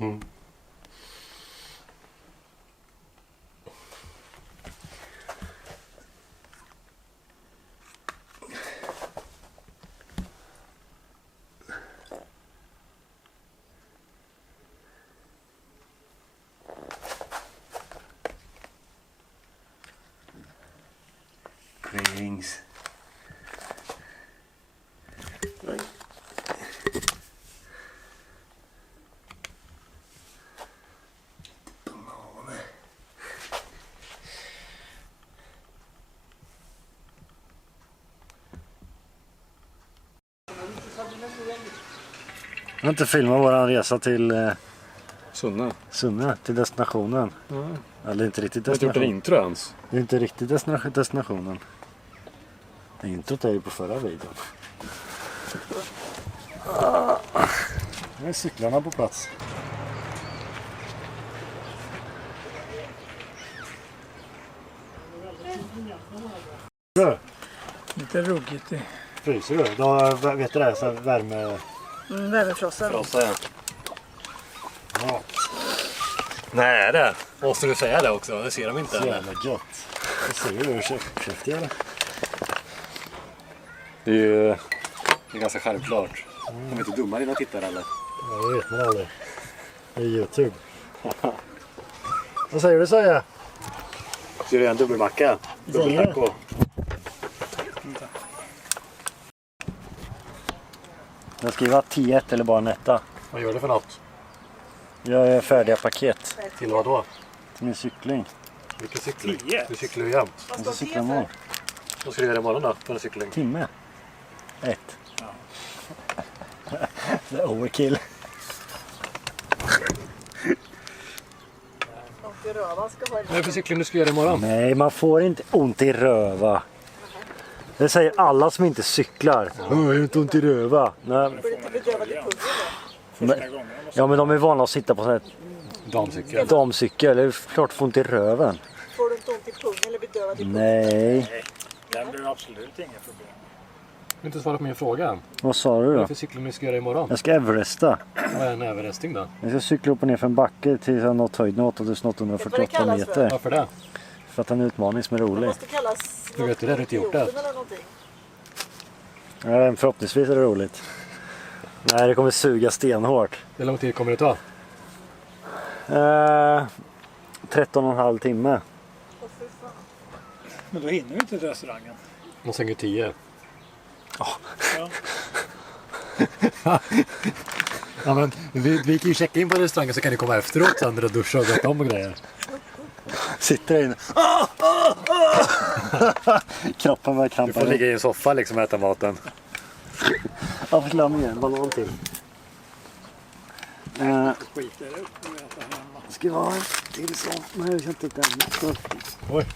Mm. Greetings. Jag har inte filmat våran resa till Sunne, till destinationen. Mm. Eller inte riktigt Du har inte gjort en intro ens. Det är inte riktigt destinationen. Introt är ju på förra videon. Nu är cyklarna på plats. Lite ruggigt. Fryser du? Då vet du det, så värme... Värmefrossa. Frossa, ja. Ja, Nej, det måste du säga det också. Det ser de inte. så jävla gött. Det ser du hur köpte jag det? Det är ju ganska självklart. De är inte dumma dina tittare eller? Ja, det vet man aldrig. Det är YouTube. Vad säger du, Söja? Så är det en dubbelmacka. Dubbeltaco. Jag skriver 10-1 eller bara en etta. Vad gör det för något? Jag är färdiga paket Till vad då? till min cykling. Vilken cykling? Du cyklar ju jämt. Jag ska cykla imorgon. Vad ska du göra imorgon då för en cykling? Timme. 1. Det är overkill. Vad är det för cykling du ska göra imorgon? Nej, man får inte ont i röva. Det säger alla som inte cyklar. Jag har inte ont i röva. Nej. Men, ja, men de är vana att sitta på sån här damcykel. Det är klart att få ont i röven. Får du inte ont i pungen eller bedövad i pungen? Nej. Det blir absolut inga problem. Du har inte svarat på min fråga. Vad sa du Vad är då? det för cykling du ska göra imorgon? Jag ska Everesta. Vad är en överresting då? Jag ska cykla upp och ner för en backe tills jag nått höjden 8848 meter. Varför det? För att det är en utmaning som är Det rolig. måste kallas... Du vet ju det, du har inte gjort det. eller någonting. Ja, förhoppningsvis är det roligt. Nej, det kommer suga stenhårt. Hur lång tid kommer det ta? 13,5 timme. Men då hinner vi inte till restaurangen. De stänger 10. Ja. Ja, men vi kan ju checka in på restaurangen så kan ni komma efteråt sen när du duschar och vet om och grejer. Sitter där inne. Kroppen börjar Du krampa. får ligga i en soffa liksom och äta maten. Jag får slå med en banan till. Skiter upp och äta hemma. Ska jag ha en till sån? Nej, jag känner inte den. Oj.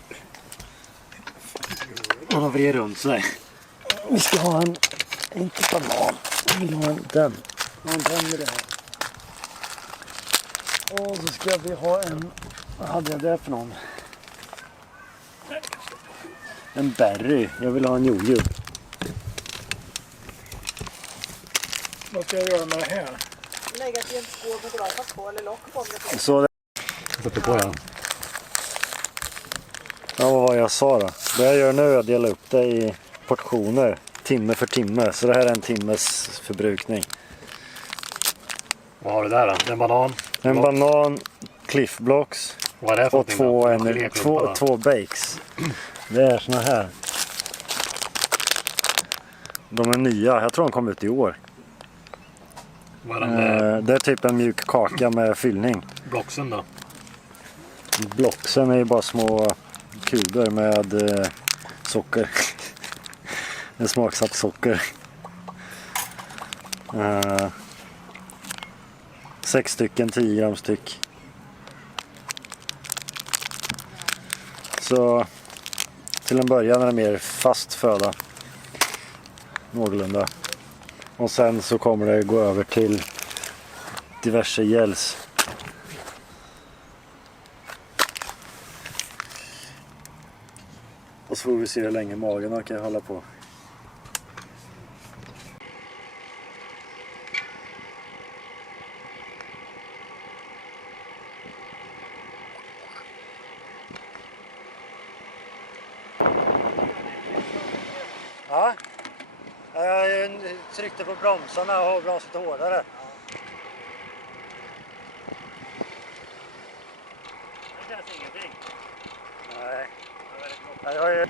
Han har vred runt sig. Vi ska ha en, inte banan. Jag vill ha den. Ja, den med det här. Och så ska vi ha en, vad hade jag där för någon? En berry. Jag vill ha en jordgubb. Vad ska jag göra med det här? Lägga till en skål med glasat på eller lock på. Så det, Sätter på den. ja, vad var jag sa då? Det jag gör nu är att dela upp det i portioner. Timme för timme. Så det här är en timmes förbrukning. Vad har du där då? En banan? En banan, Cliff Blocks Vad är det för och två bakes. Det är såna här. De är nya. Jag tror de kom ut i år. Vad är den där Det är typ en mjuk kaka med fyllning. blocksen då? Blocksen är ju bara små kuber med socker. En smaksatt socker. 6 stycken, 10 gram styck. Så till en början är det mer fast föda. Någorlunda. Och sen så kommer det gå över till diverse gels. Och så får vi se hur länge magen kan hålla på. tryckte på bromsarna och bromsat hårdare. Det känns ingenting. Nej. Det är väldigt lågt. Nej, jag är...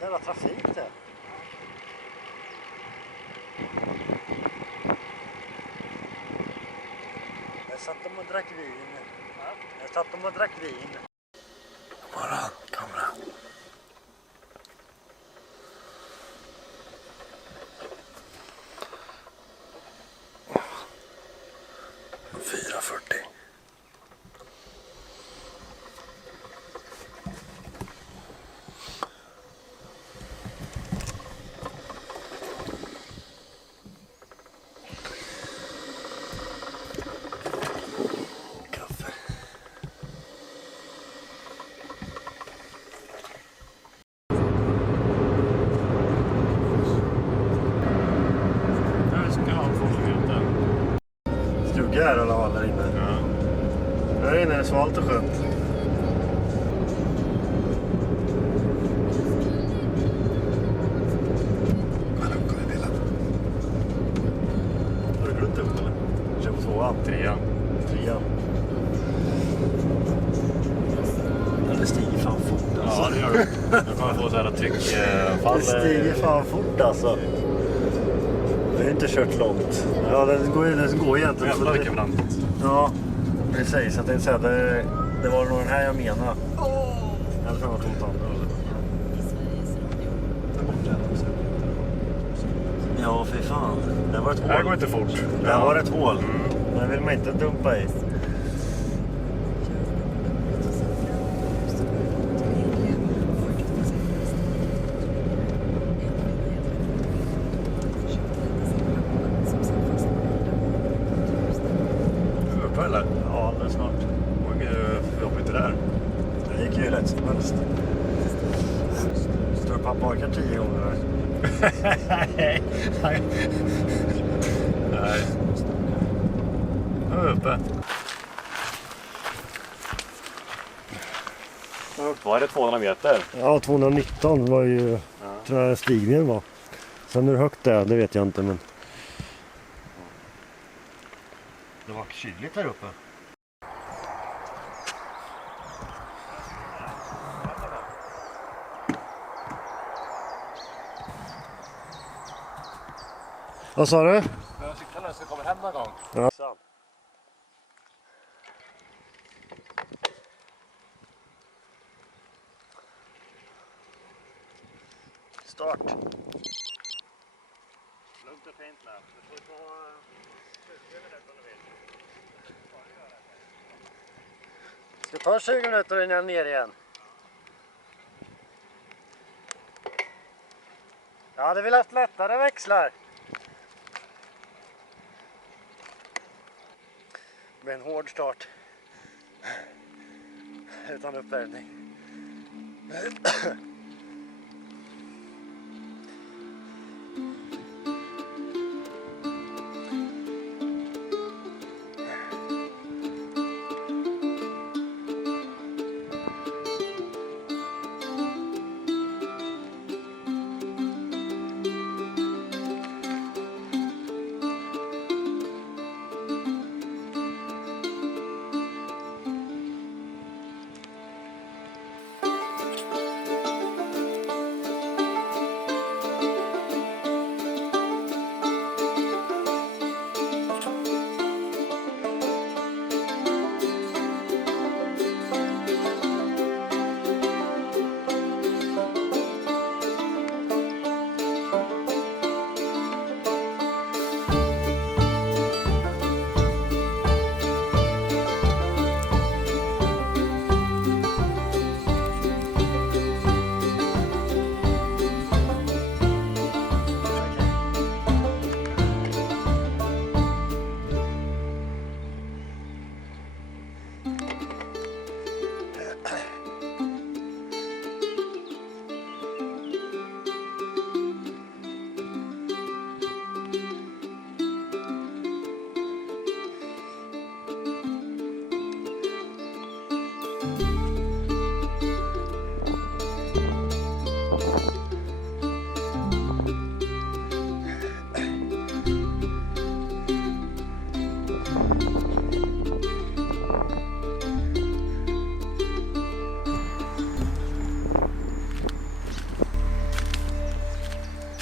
Jävla trafik det. Jag satt de och drack vin. Jag satt de och drack vin. Bara kamera. Här ska ha forskningen. Stuga här i alla fall där inne. Ja. Där inne är det svalt och skönt. Har du glömt upp eller? Kör på tvåan. Trean. Det stiger fan fort alltså. Ja, det gör det. Jag kommer få så här tryckfall. Det stiger fan fort alltså. Vi har inte kört långt. Ja, den går egentligen. Jävlar vilken brant. Ja, precis. Jag tänkte säga det var nog den här jag menade. Jag hade fan varit ont andra. Ja, fy fan. Det var ett hål. Det här går inte fort. Det här var ett hål. Men vill man inte dumpa i. Uppe eller? Ja, alldeles snart. Oj, jobbigt det där. Det gick ju lätt som helst. Står pappa orkar 10 gånger där. Nej. Uppe. Vad är det, 200 meter? Ja, 219 var ju, tror jag stigningen var. Sen hur högt det är, det vet jag inte, men... Det var kyligt här uppe. Vad sa du? Jag cyklar nu så jag kommer hem någon gång. Ja. Start. Lugnt och fint med. Du får ta 20 minuter om du vill. Ska ta 20 minuter innan jag är ner igen. Jag hade velat haft lättare växlar. Med en hård start. Utan uppvärmning.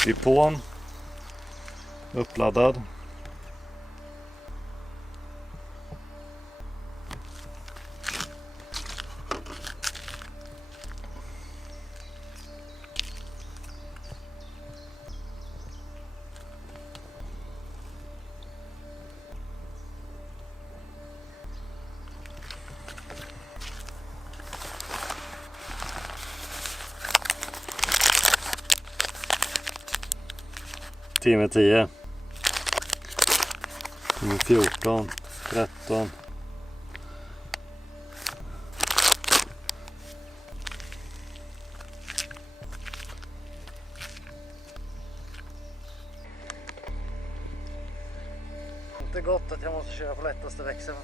Hypon. Uppladdad. Timme 10. Timme 14. 13. Inte gott att jag måste köra på lättaste växeln.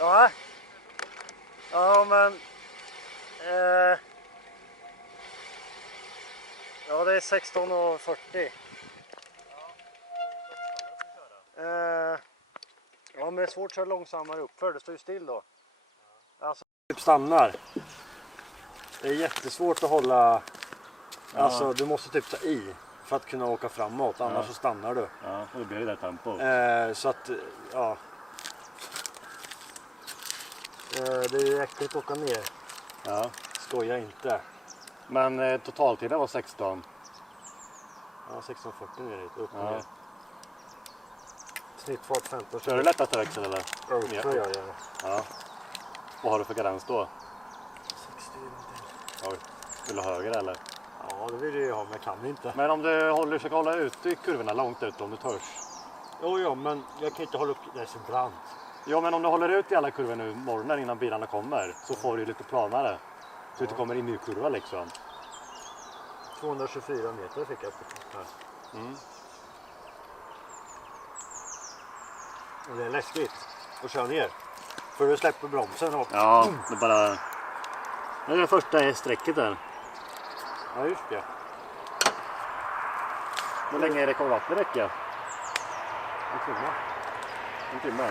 Ja. Ja, men... ja, det är 16:40. Ja, men det är svårt att köra långsammare uppför. Det står ju still då. Alltså, typ stannar. Det är jättesvårt att hålla... Alltså, du måste typ ta i. för att kunna åka framåt, annars så stannar du. Ja, och då blir det där tempo. Så att, ja. Det är ju äckligt att åka ner. Ja. Skoja inte. Men totaltiden var 16. Ja, 16:40 ner hit, upp och Ja. ner. Snittfart 15. Kör du lättaste växel eller? Ultra gör jag. Ja. Vad har du för gräns då? 60 någonting. Oj. Vill du ha högre eller? Ja, det vill jag ju ha, men jag kan inte. Men om du försöker hålla ut i kurvorna långt ut om du törs. Jo, men jag kan inte hålla upp, det är så brant. Ja, men om du håller ut i alla kurvor nu morgonen innan bilarna kommer så får du lite planare. Så du inte kommer in i kurva liksom. 224 meter fick jag här. Och det är läskigt att köra ner. För du släpper bromsen och... Ja, det är bara... Det är det första strecket där. Ja, just det. Hur länge är det kommer vattnet räcka? En timme. En timme.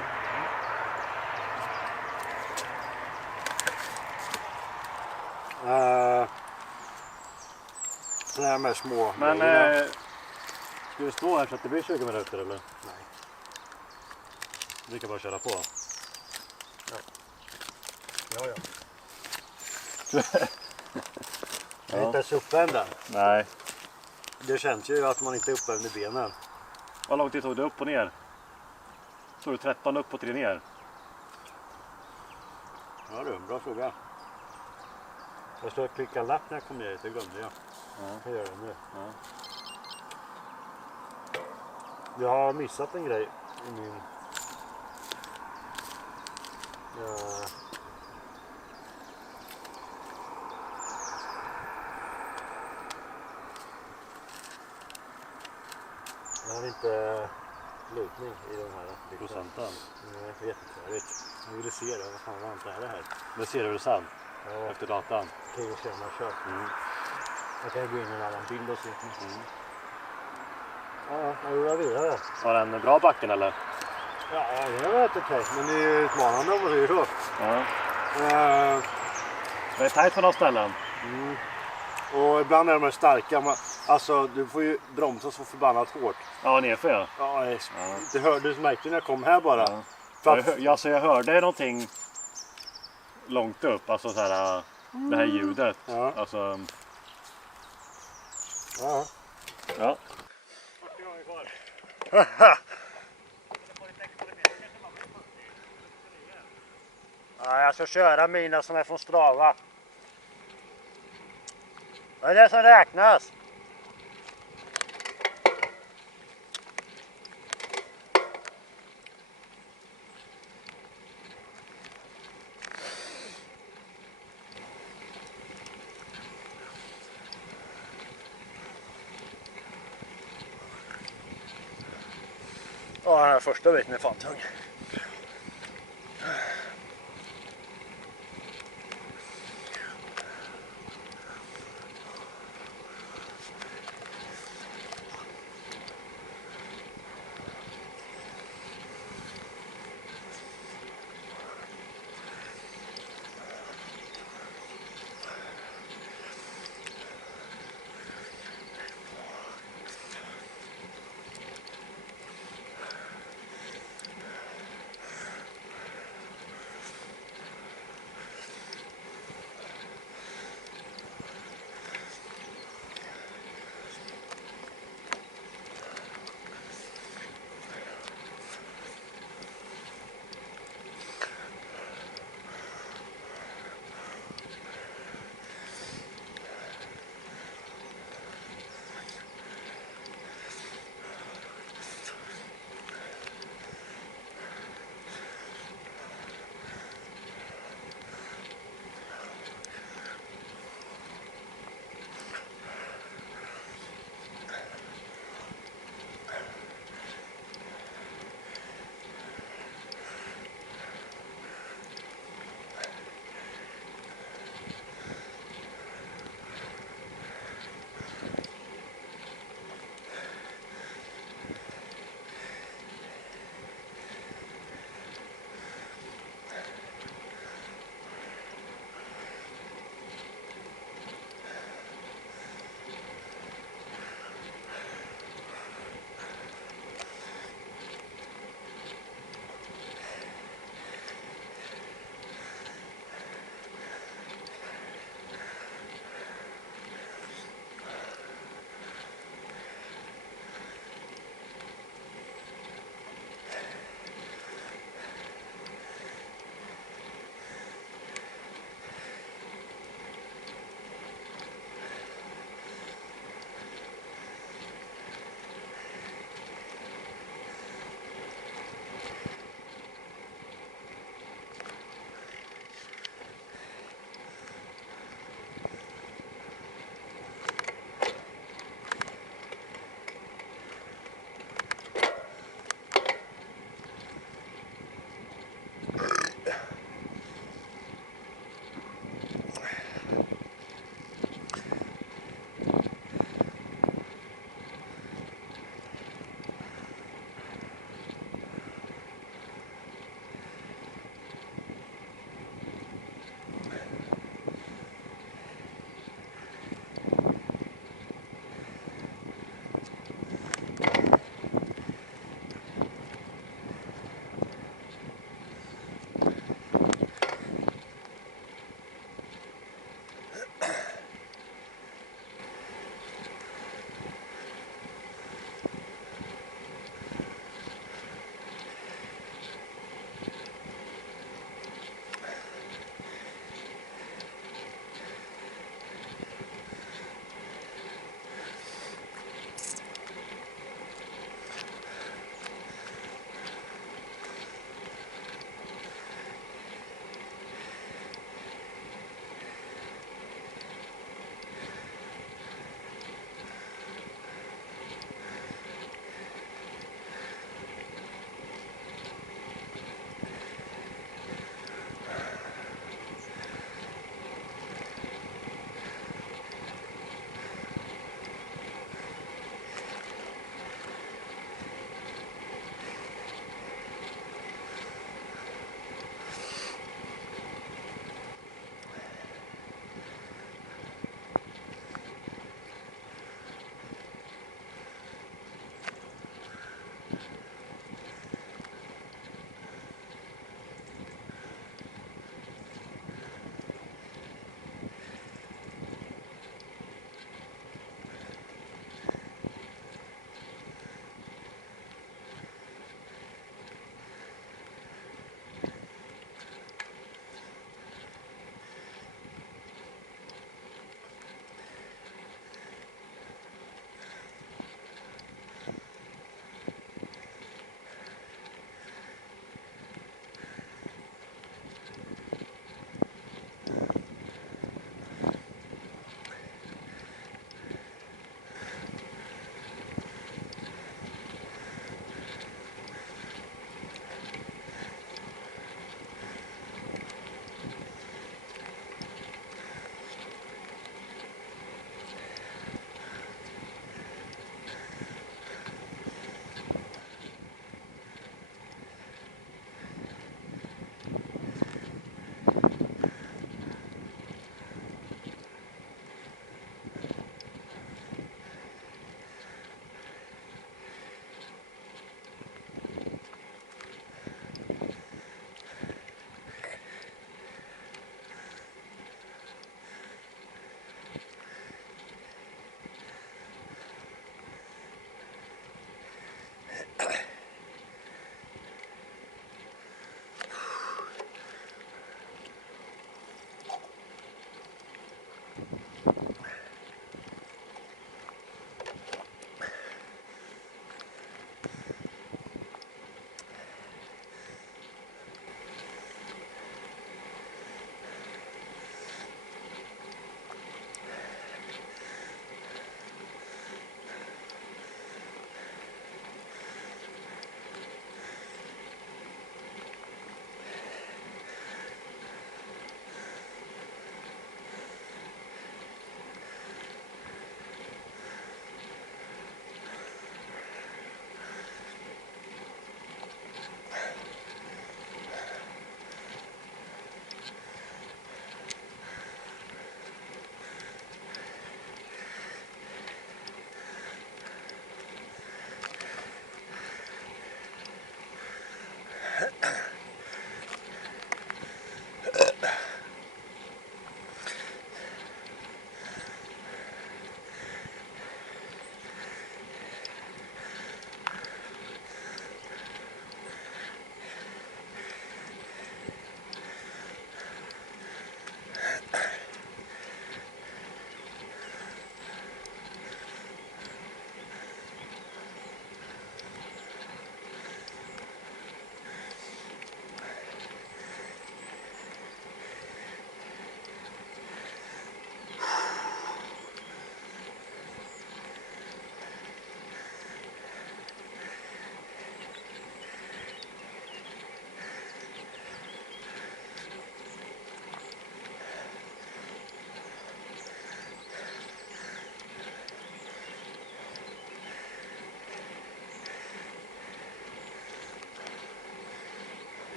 Så här med små Men grejerna. ska du stå här så att det blir 20 minuter eller? Nej. Vi kan bara köra på. Ja. Jag är inte ens uppvärmd än. Nej. Det känns ju att man inte är uppvärmd i benen. Vad lång tid tog det upp och ner? Tog du 13 upp och 3 ner? Ja du, bra fråga. Jag skulle klicka lapp när jag kom ner, det glömde jag. Jag kan göra det nu. Ja. Jag har missat en grej i min... Jag har inte lutning i den här biten. Procenten. Nej, det är jätteträligt. Jag ville se det, vad fan var inte är det här? Det ser du sen Ja, efter datan. kan ju se när jag kör. Jag kan gå in i en annan bild och se. Ja, jag rullar vidare. Var den bra backen eller? Ja, det var rätt okej. Men det är ju utmanande om man säger så. Ja. Eh, Det är tajt på några ställen. och ibland är de här starka. Alltså, du får ju bromsa så förbannat hårt. Ja, nerför jag. Ja, det hörde du märkte när jag kom här bara. Ja. För att, Jag hörde någonting långt upp, alltså så här, det här ljudet. Ja. Alltså, ja. ja. Ja, jag ska köra mina som är från Strava. Det är det som räknas. Ja, den här första biten är fan tung.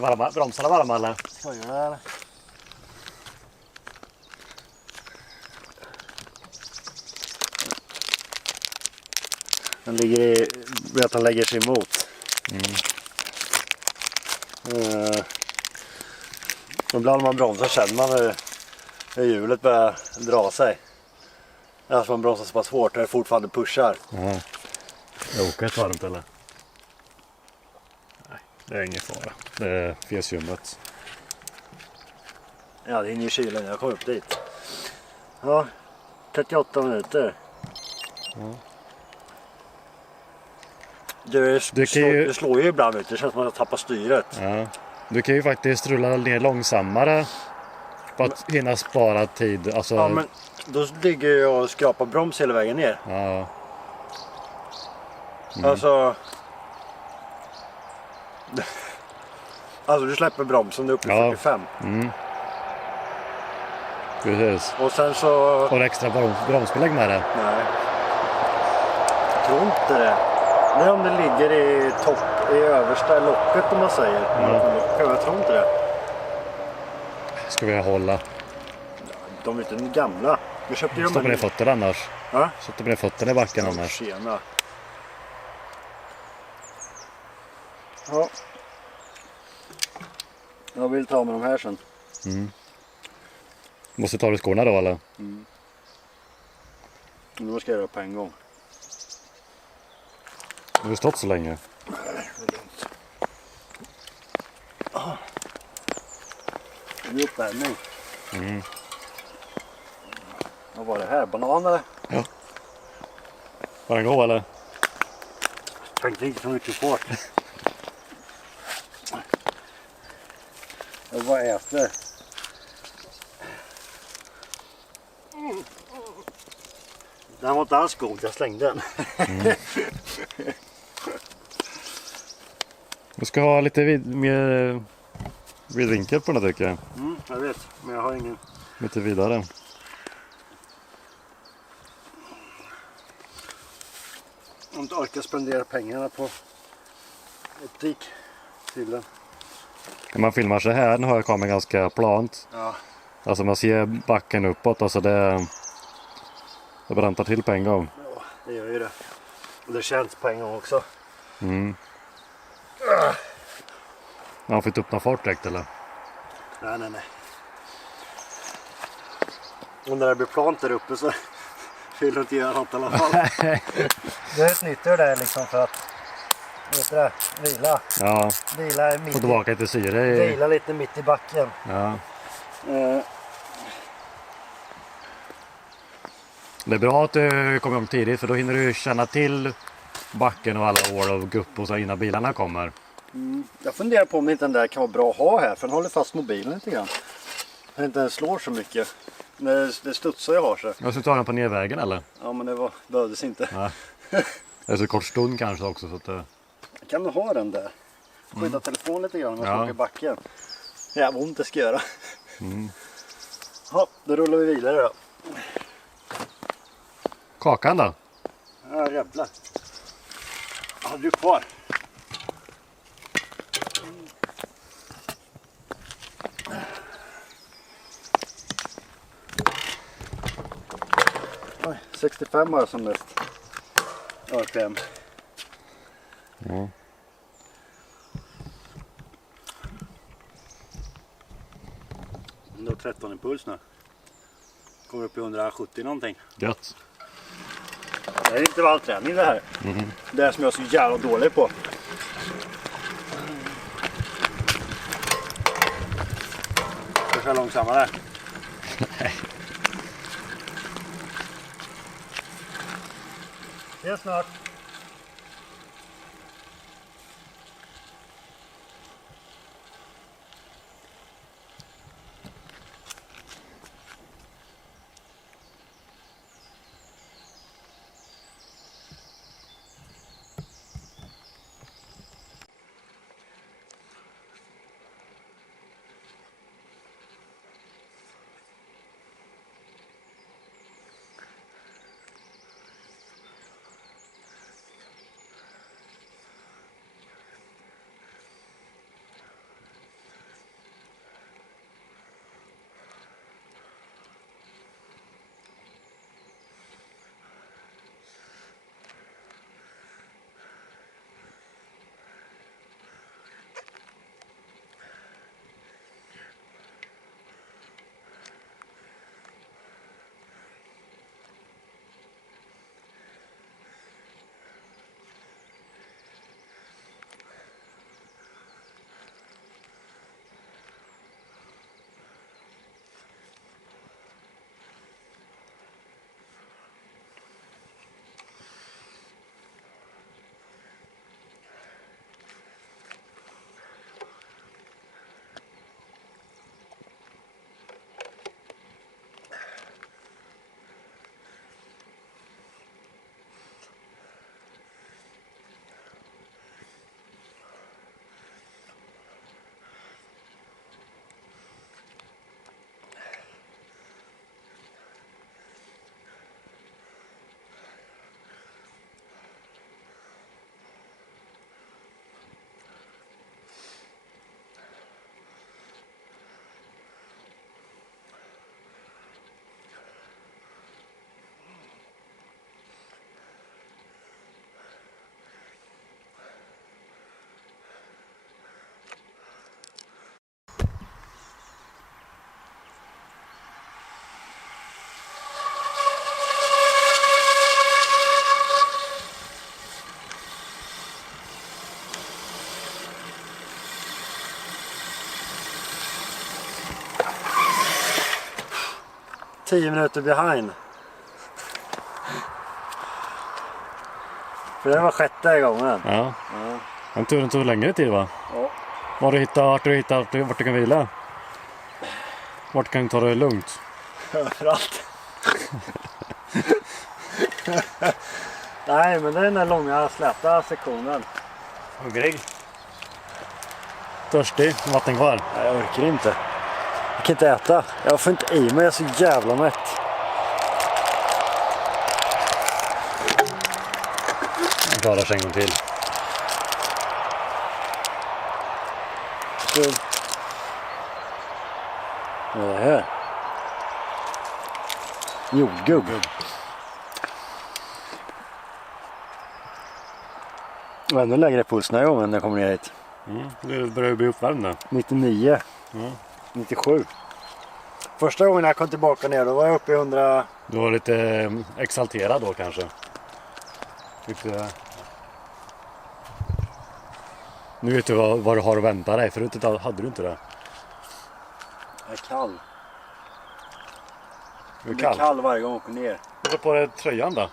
Varma, bromsarna varma eller? Skojar du eller? Den ligger i, vet han lägger sig emot. Ibland när man bromsar känner man hur hjulet börjar dra sig. Alltså man bromsar så pass hårt och det fortfarande pushar. Ja. Jag åker ett varmt eller? Nej, det är ingen fara. Det är fjäsljummet. Ja, det är inne i kylen. Jag kom upp dit. Ja, 38 minuter. Ja. Du ju... slår ju ibland ut. Det känns som att man tappar styret. Ja. Du kan ju faktiskt rulla ner långsammare för att hinna spara tid. Alltså... Ja, men då ligger jag och skrapar broms hela vägen ner. Ja. Alltså du släpper bromsen upp i 45. Precis. Och sen så... Och extra bromsbelägg med det. Nej. Jag tror inte det. Det är om det ligger i översta locket om man säger. Jag tror inte det. Ska vi hålla. De är inte gamla. Vi köpte ju Stoppa ner fötterna annars. Ja? Stoppa ner fötterna i backen annars. Tjena. Ja. Jag vill ta med de här sen. Måste ta av dig skorna då eller? Nu ska jag göra på en gång. Du har stått så länge. Det är uppvärmning. Vad var det här? Banan eller? Var den god eller? Tänkte inte så mycket på det. Jag bara äter. Den var inte alls god, jag slängde den. Du ska ha lite mer vinkel på den här, tycker jag. Jag vet, men jag har ingen. Lite vidare. Om inte orkar spendera pengarna på optik till den. När man filmar så här, nu har jag kameran ganska plant. Ja. Alltså man ser backen uppåt, alltså det brantar till på en gång. Ja, det gör ju det. Och det känns på en gång också. Man har fått upp någon fart direkt eller? Nej. Och när det blir plant där uppe så vill du inte göra något i alla fall. Du utnyttjar det liksom för att vila. Ja, Vila få tillbaka lite syre i... Vila lite mitt i backen. Ja. Det är bra att du kommer igång tidigt, för då hinner du känna till backen och alla år och gupp och så innan bilarna kommer. Jag funderar på om inte den där kan vara bra att ha här, för den håller fast mobilen lite grann. Den inte slår så mycket. Det studsar jag har så. Jag ska ta den på nedvägen eller? Ja, men det behövdes inte. Ja. Det är så kort stund kanske också. Så att, Jag kan nog ha den där. Skydda telefonen lite grann när jag Ja. åker i backen. Jävlar ont det ska göra. Ja, då rullar vi vidare då. kakan då? Ja, jävlar. Hade du kvar? Oj, 65 har jag som mest. RPM. Ja. Det var 13 i puls nu. Kommer upp i 170 någonting. Gött. Det är intervallträning det här. Det är som jag är så jävla dålig på. Ska jag köra långsammare? Ses snart. 10 minuter behind. För det var 6:e gången. Ja. Ja. Den turen tog längre tid va? Ja. Vart du kan vila? Vart kan du ta det lugnt? Överallt. Nej, men det är den där långa släta sektionen. Hungrig. Törstig. Vatten kvar. Nej, jag orkar inte. Jag kan inte äta. Jag får inte i mig, jag är så jävla mätt. Jag klarar sig en gång till. Så. Vad är det här? Jordgubb. Och ännu lägre puls den här gången när jag kommer ner hit. Du börjar bli uppvärmd nu. 99. 97. Första gången jag kom tillbaka ner då var jag uppe i 100. Du var lite exalterad då kanske. Lite... Nu vet du vad du har att vänta dig. Förut hade du inte det. Jag är kall. Du är Jag är kall. kall varje gång jag åker ner. Du tar på dig tröjan då.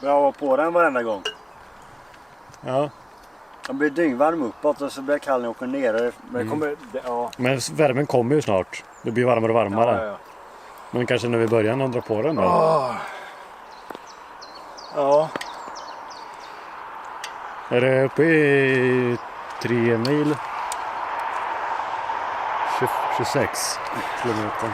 Jag var på den varenda gång. Ja. Jag blir dyngvarm uppåt och så blir jag kall när jag åker ner. Men det kommer... Ja. Men värmen kommer ju snart. Det blir varmare och varmare. Ja. Men kanske när vi börjar dra på den då. Ja. Är det uppe i 3 mil? 26 kilometer.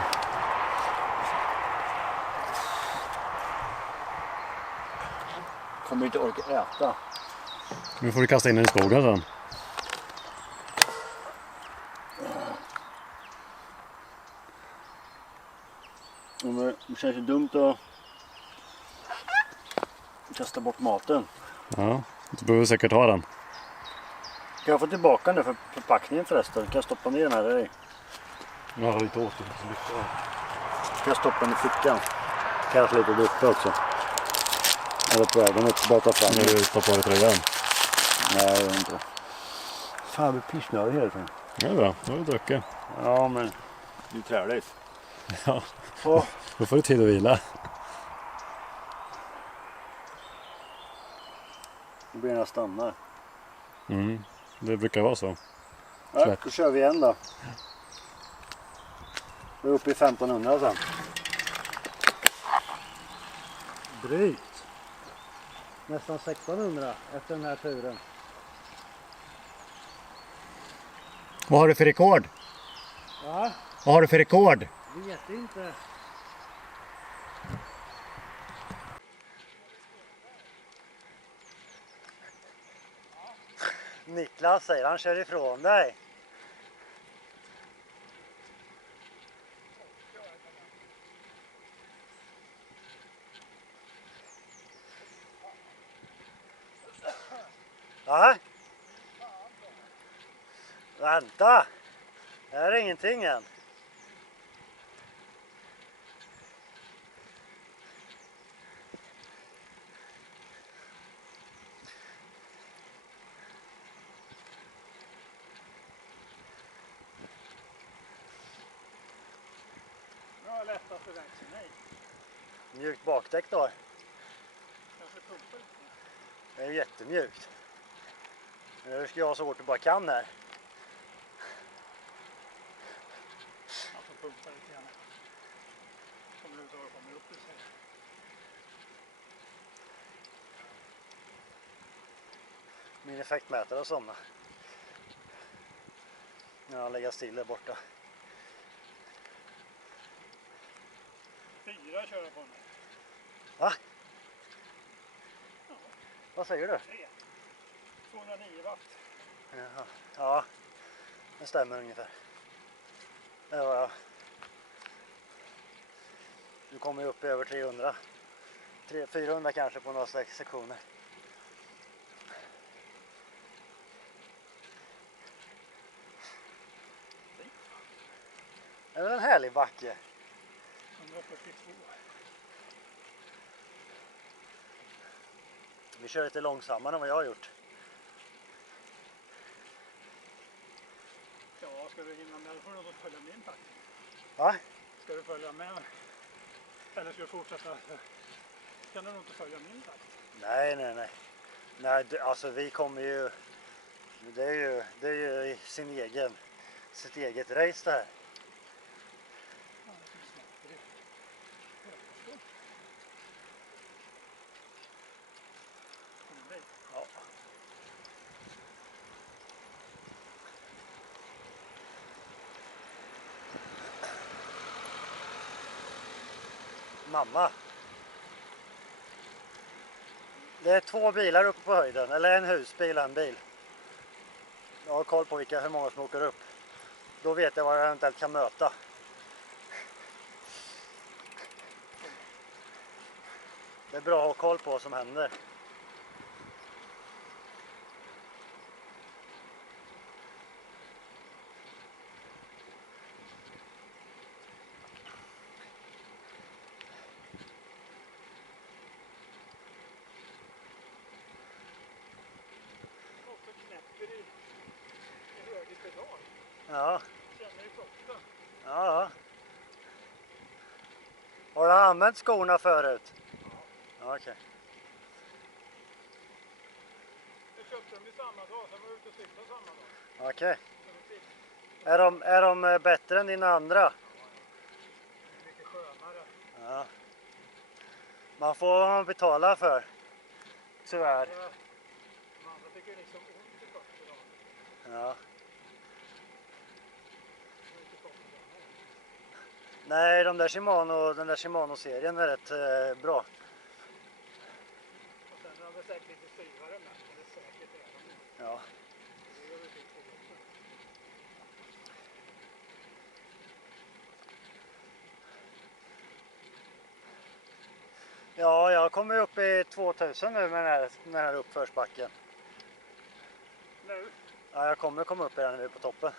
Kommer inte orka äta. Nu får du kasta in den i skogen sen. Det känns ju dumt att kasta bort maten. Ja, du behöver säkert ha den. Kan jag få tillbaka den för förpackningen förresten? Kan jag stoppa ner den här i? Jag har lite åt. Kan jag stoppa den i fickan? Kan jag lite uppe också? Eller på vägen upp, bara ta fram När den. du tar på dig tröjan. Nej, jag gör inte det. Fan, jag blir pissnödig hela tiden. Ja, det är bra. Då har du druckit. Ja, men det är trevligt. Ja. Åh. Då får du tid att vila. Nu blir jag stannar. Det brukar vara så. Ja, då kör vi igen då. Vi är uppe i 1500 sen. Drygt. Nästan 1600 efter den här turen. Vad har du för rekord? Va? Vad har du för rekord? Vet inte. Niklas säger han kör ifrån dig. Ja. Vänta. Det här är ingenting än. Nu har jag lättaste växeln, nej. Mjukt bakdäck då. Kanske pumpar lite. Det är jättemjukt. Nu ska jag ha så hårt du bara kan här. Jag får pumpa lite grann. Kommer du överhuvudtaget kommer upp i sig. Min effektmätare har somnat. Ja, lägga still där borta. 4 kör jag på nu. Va? Vad säger du? 3. 209 watt. Jaha. Ja, det stämmer ungefär. Det var jag. Du kommer ju upp i över 300. 400 kanske på några sektioner. Det är väl en härlig backe. 142. Vi kör lite långsammare än vad jag har gjort. Ja, bra. Ska du hinna med? Då får du nog följa min takt. Va? Ska du följa med? Eller ska du fortsätta? Kan du nog inte följa min takt? Nej. Nej, alltså vi kommer ju... Det är ju i sitt eget race det här. Ja, det finns något. Det är högskolan. Kommer dig. Ja. Mamma. Det är 2 bilar uppe på höjden, eller en husbil och en bil. Jag har koll på hur många som åker upp. Då vet jag vad jag eventuellt kan möta. Det är bra att ha koll på vad som händer. Och så knäpper i höger pedal. Ja, Känner i kroppen. ja. Har du använt skorna förut? Ja, okej. Jag köpte dem i samma dag, sen var jag ute och cyklade samma dag. Okej. Så det fick- Är de bättre än dina andra? Det är mycket skönare. Ja. Man får vad man betalar för. Tyvärr. De andra fick ju liksom ont i fötterna. Ja. Det var inte stopp på den här. Nej, den där Shimano-serien är rätt bra. Och sen är de säkert lite styvare med. Det är säkert är de inte. Ja. Det gör vi fick på gruppen. Ja, jag kommer upp i 2000 nu med den här uppförsbacken. Nu? Ja, jag kommer komma upp i den nu på toppen.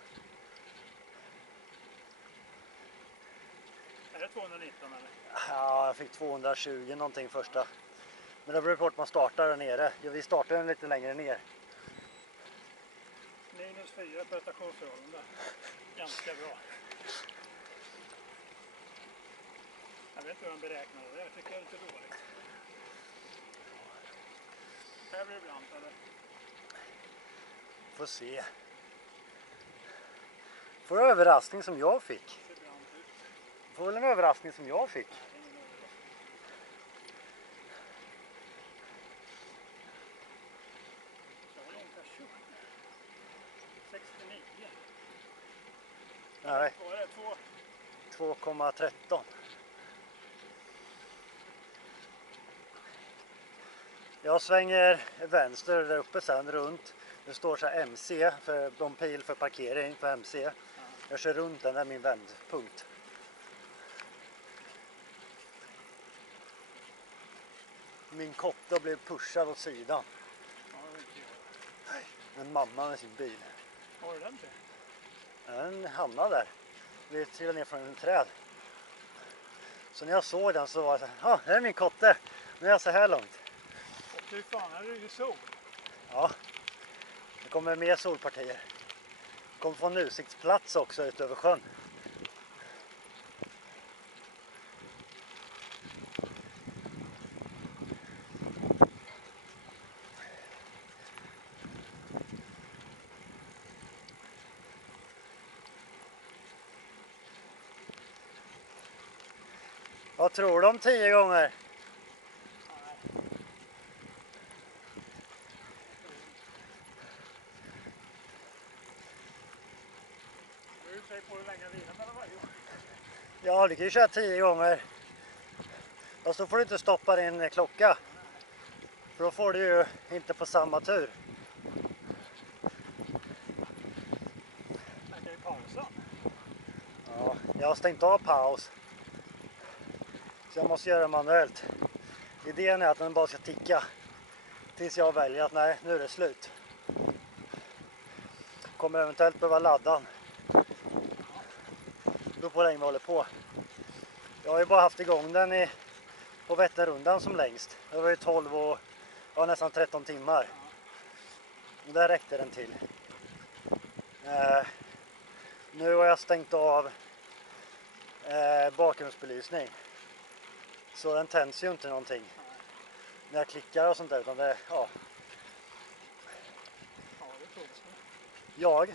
Är det 219 eller? Ja, jag fick 220 någonting första. Men det beror på att man startar där nere. Ja, vi startar den lite längre ner. -4 prestationsförhållande. Ganska bra. Jag vet inte hur de beräknade det. Jag tycker det är lite dåligt. Här blir det brant eller? Får se. Får en överraskning som jag fick. Det ser brant ut. Får väl en överraskning som jag fick. Ingen överraskning. Så hur långt har jag kört? 69. Nej, Vad är det? 2,13. Jag svänger vänster där uppe sen runt. Det står så här MC, för en pil för parkering för MC. Jag kör runt den, där är min vändpunkt. Min kotte blev pushad åt sidan. Ja, det är inte jag. En mamma med sin bil. Vad är den till? Den hamnade där. Vi trillade ner från en träd. Så när jag såg den så var jag så här, ja, det är min kotte. Nu är jag så här långt. Och hur fan är det ju sol? Ja, det kommer mer solpartier. Kommer få en utsiktsplats också ut över sjön. Vad tror du om 10 gånger? Du är sig på hur länge vilan mellan varje gång. Ja, du kan ju köra 10 gånger. Och så får du inte stoppa din klocka. För då får du ju inte på samma tur. Jag kan ju pausa. Ja, jag har stängt av paus. Så jag måste göra det manuellt. Idén är att den bara ska ticka. Tills jag väljer att nej, nu är det slut. Kommer eventuellt behöva ladda. Då på hur länge vi håller på. Jag har ju bara haft igång den på Vätternrundan som längst. Det var ju 12 och nästan 13 timmar. Och där räckte den till. Nu har jag stängt av bakgrundsbelysning. Så den tänds ju inte någonting när jag klickar och sånt där, utan det, ja. Ja, det tror Jag?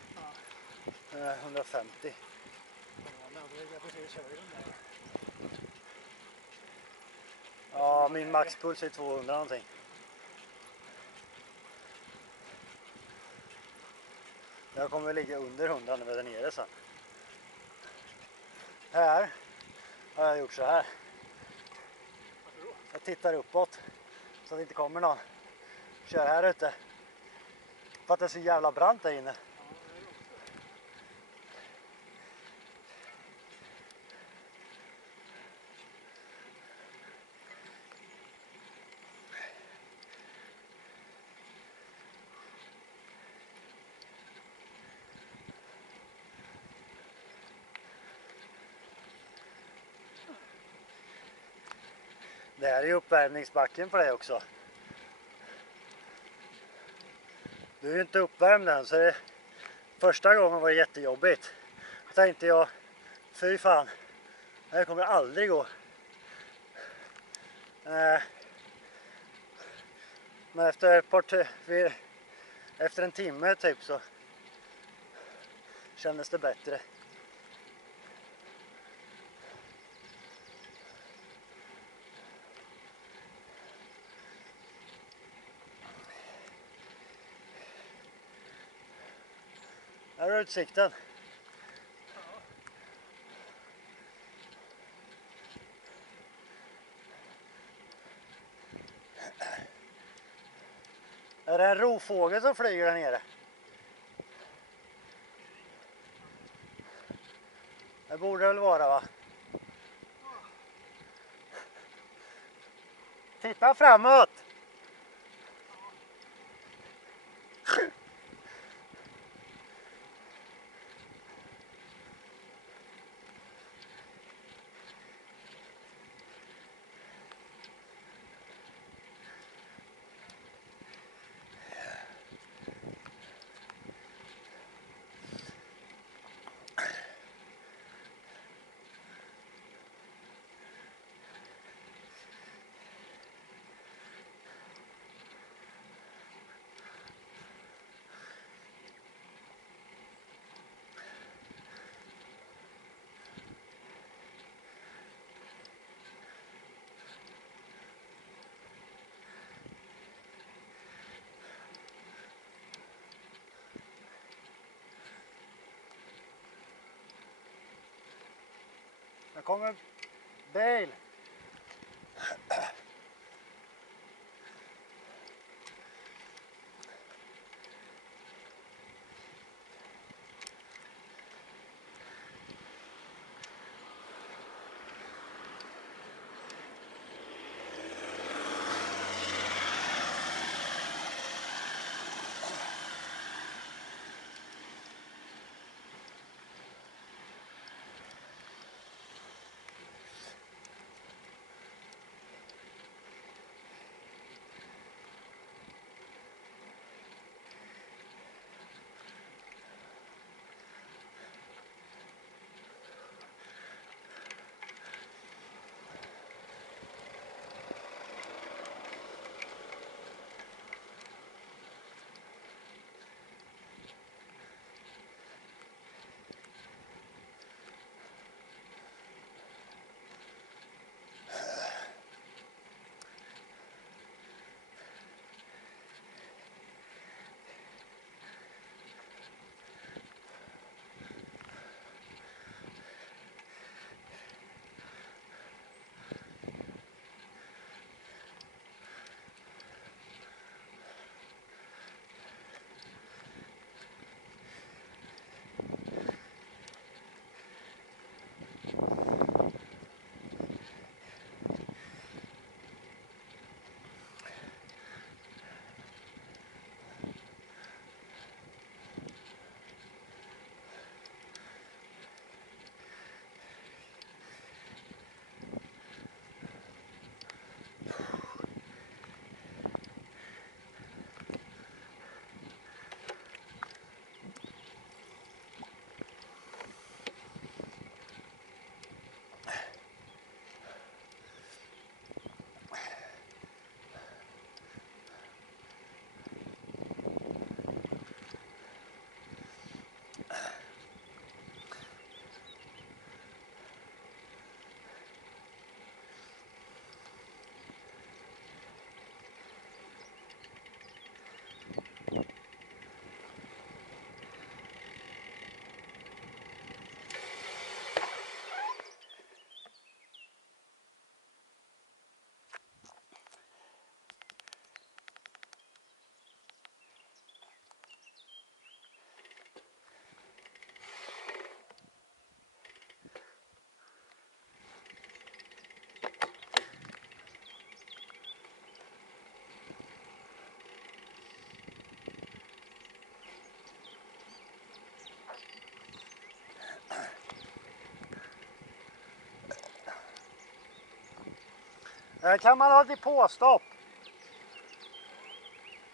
Ja. 150. Ja, det ligger precis högre än det. Ja, min maxpuls är 200 någonting. Jag kommer att ligga under 100 när vi är där nere sen. Här har jag gjort så här. Jag tittar uppåt så att det inte kommer någon. Kör här ute. För att det är så jävla brant där inne. Det här är ju uppvärmningsbacken för dig också. Du är ju inte uppvärmd än, så det, första gången var det jättejobbigt. Då tänkte jag, fy fan, det här kommer aldrig gå. Men efter en timme typ så kändes det bättre. Här är utsikten. Är det en rovfågel som flyger där nere? Det borde det väl vara, va? Titta framåt! Här kommer bil. Här kan man ha depåstopp.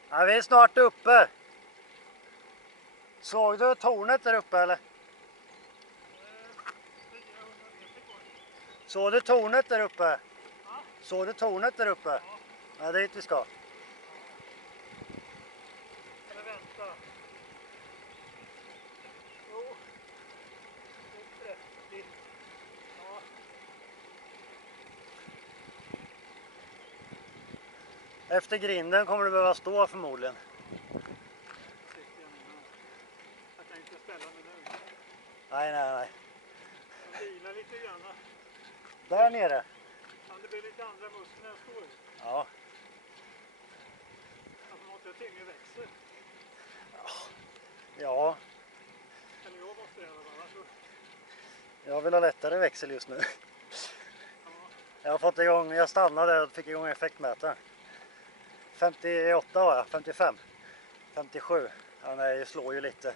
Ja, vi är snart uppe. Såg du tornet där uppe eller? 400 meter kvar. Såg du tornet där uppe? Såg du tornet där uppe? Ja, det är dit vi ska. Eller vänta. Jo. Det är 30. Ja. Efter grinden kommer du behöva stå förmodligen. Sitter jag nu. Jag kan inte ställa mig nu. Nej, nej, nej. Jag vilar lite grann. Där nere. Kan det bli lite andra muskler när jag står? Ja. Alltså måste jag tyngre växel. Ja, Eller jag måste göra det. Annars så... jag vill ha lättare växel just nu. Ja. Jag har fått igång, jag stannade och fick igång effektmätaren. 58 var jag, 55. 57. Ja, nej, det slår ju lite.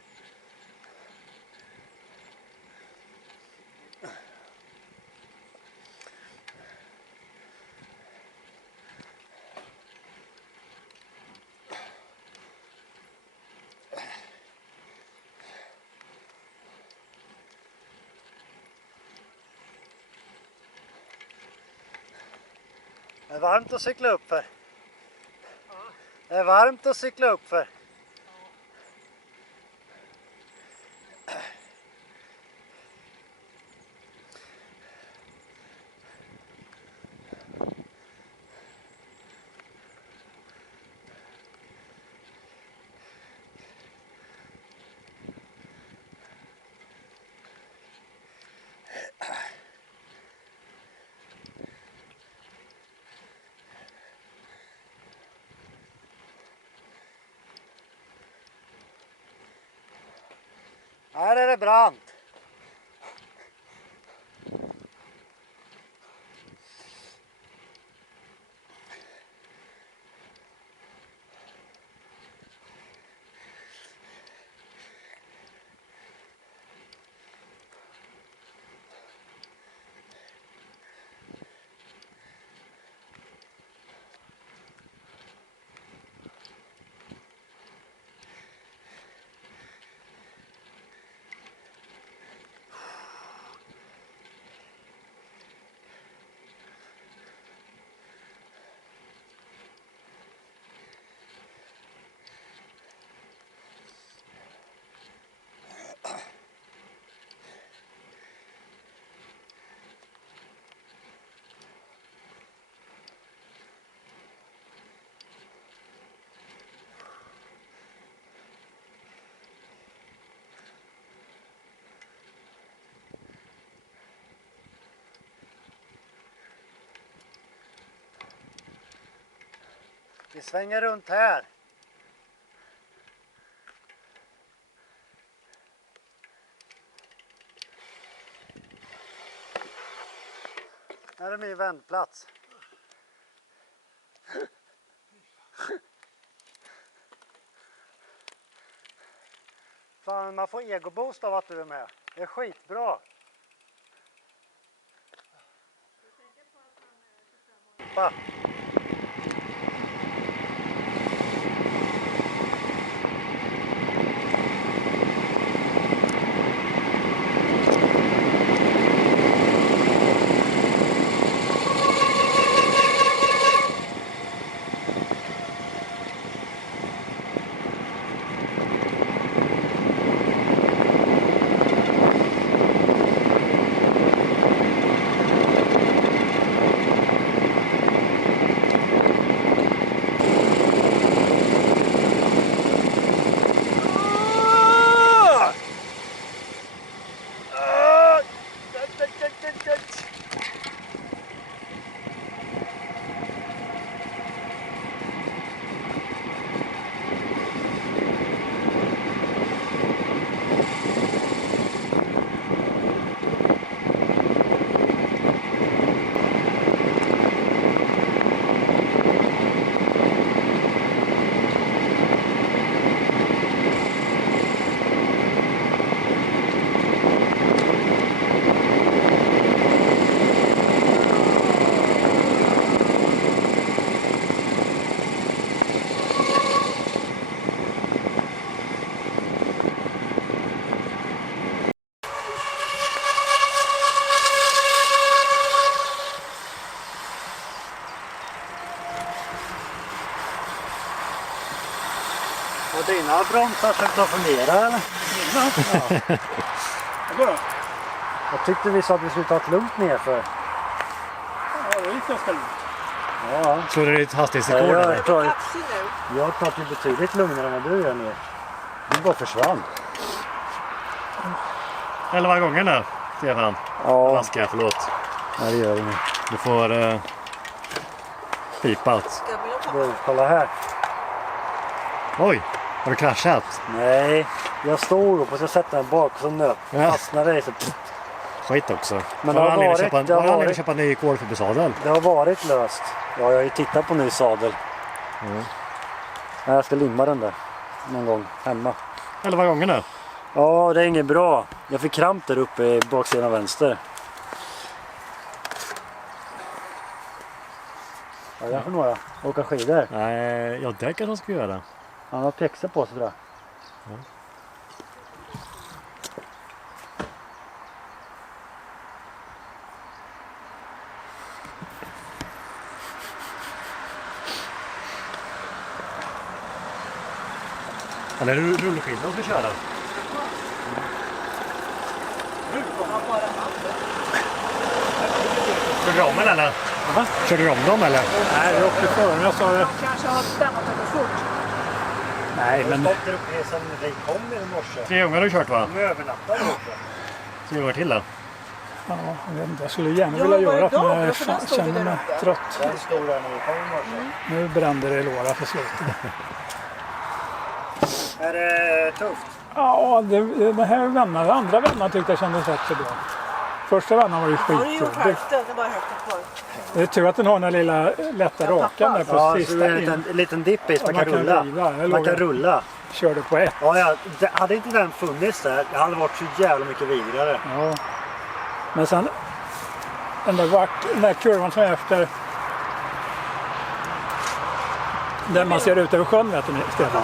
Det är varmt att cykla upp för. Det är varmt att cykla upp för. Här är det brant. Vi svänger runt här. Här är min vändplats. Fan, man får egoboost av att du är med. Det är skitbra. Va? dina bromsar försökt att fungera eller? Vadå? Jag tyckte vi sa att vi skulle ta ett lugnt nerför. Ja, det gick ganska lugnt. Ja, Slår du ditt hastighetsrekord Ja, eller? jag tar, Kaxig nu. jag tar till betydligt lugnare än vad du gör nu. Du bara försvann. 11 gånger nu, Stefan. Ja, Vaska, förlåt. nej, det gör inget. Du får pipat. Ska vi nog ta- Du, kolla här. Oj, har du kraschat? Nej, jag stod upp och så sätter den bak och så nöp. Ja. Fastnade det så Skit också. Men Har det du har anledning att varit- köpa, det har har du anledning varit- att köpa en ny kolfibersadel? det har varit löst. Ja, jag har ju tittat på ny sadel. Mm. Nej, jag ska limma den där någon gång hemma. 11 gånger nu. Ja, det är inget bra. Jag fick kramp där uppe i baksidan vänster. Vad är det för några? Åka skidor? Nej, ja det kanske de ska göra. Han har pjäxor på sig tror jag. Eller är det rullskidor de ska köra? Körde du om den eller? Körde du om dem eller? Nej, jag åkte före. Jag sa det. De kanske har stannat för fort. Nej, men Stått där uppe sen vi kom i morse. 3 gånger har du kört va? De övernattade också. 3 gånger till då? ja, jag vet inte. Jag skulle gärna Ja, vilja var det göra det, men dagen? jag För den fan stod ju känner där mig uppe. trött. Den stod där när vi kom i morse. Nu brände det i låra för slutet. Är det tufft? Ja, den här vändan, andra vändan tyckte jag kändes rätt så bra. Första vändan var ju Har du gjort skitjobbig. hälften? Det var hälften kvar. Det är tur att den har den lilla lätta rakan där på Ja, så sista det är in. en liten dipp i så Ja, man kan man kan rulla. riva. Jag Man kan låg- rulla. Körde på ett. Ja, ja, hade inte den funnits där, det hade varit så jävla mycket vidare. Ja. Men sen den där kurvan som är efter där man ser ut över sjön, vet ni, Stefan?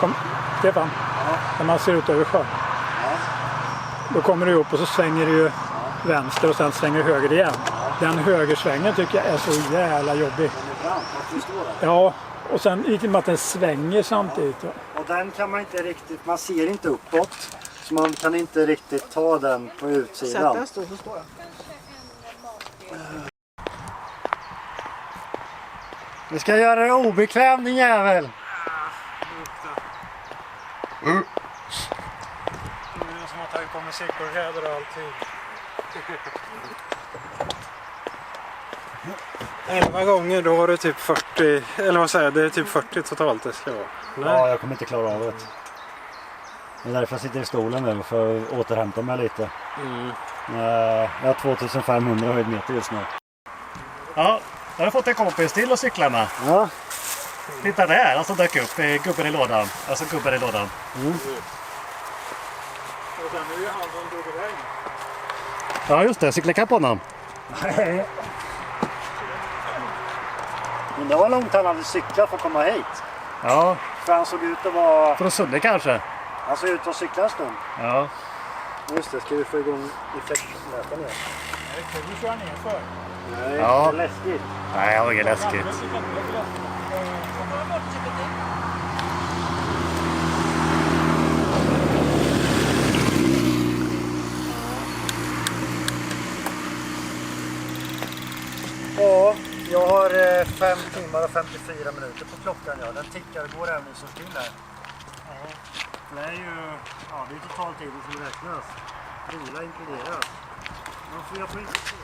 Kom, Stefan? När man ser ut över sjön. Då kommer du upp och så svänger du vänster och sen svänger du höger igen. Den högersvängen tycker jag är så jävla jobbig. Den är brant, man förstår det. Ja, och sen i och med att den svänger samtidigt. Ja. Och den kan man inte riktigt, man ser inte uppåt. Så man kan inte riktigt ta den på Sätt utsidan. den stå så står jag. Vi ska göra det obekväm din jävel. Det är som att ta på musikkläder och allting. 11 gånger, då har du typ 40, eller vad säger jag, det är typ 40 totalt det ska vara. Ja, jag kommer inte klara av det. Det är därför jag sitter i stolen nu, för att återhämta mig lite. Jag har 2500 höjdmeter just nu. Ja, jag har fått en kompis till att cykla med. Ja, Titta där, alltså dök upp gubben i lådan. Alltså gubben i lådan. Och sen är det ju han som drog iväg. Ja just det, cykla ikapp honom. men det var långt han hade cyklat för att komma hit. Ja, För han såg ut att vara, från Sunne kanske. han såg ut att cykla en stund. Ja. Just det, ska vi få igång effektmätaren igen? Nu kör han nerför. Nej, Ja. det är läskigt. Nej, det var inget läskigt. Ja, jag har 5 timmar och 54 minuter på klockan. Ja. Den tickar, går även i så till här. Ja. Det är ju, ja, det är totaltiden som räknas. Vila inkluderas. Jag får inte se.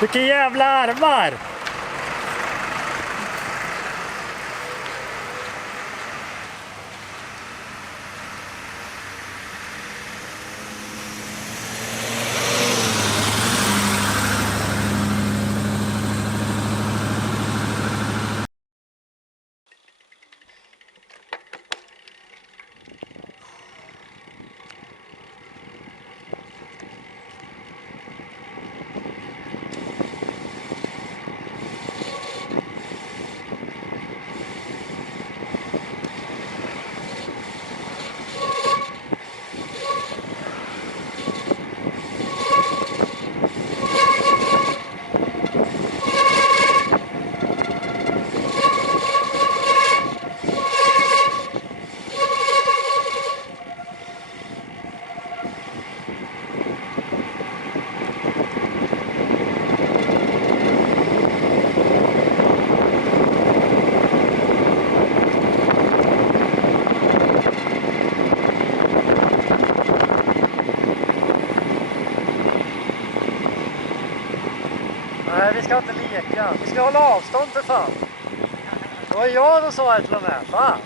Vilka jävla armar! vi ska inte leka. Vi ska hålla avstånd för fan. Det var jag som sa det till och med. Fan.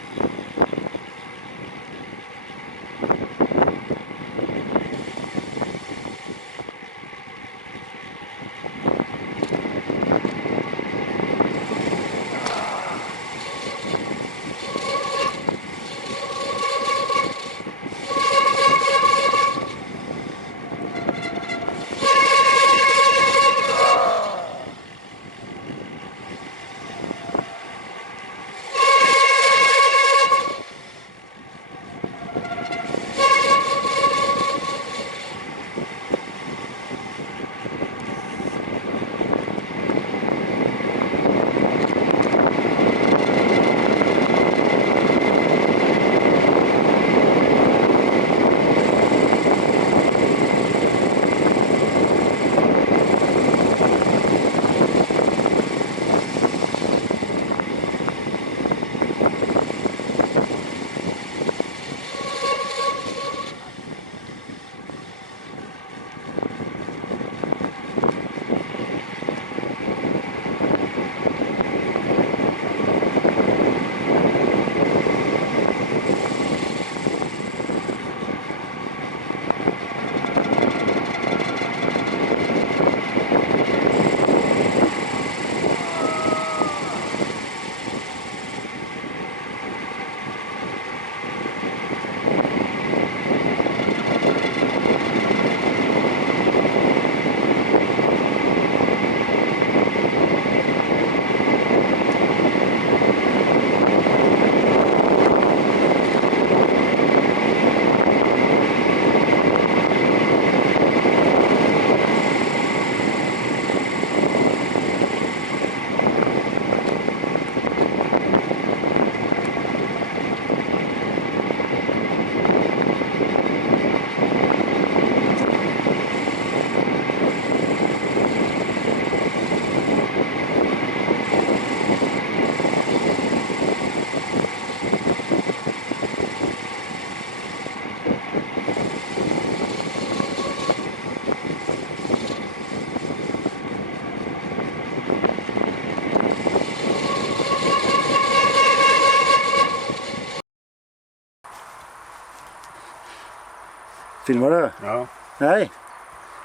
Filmar du? Ja. Nej,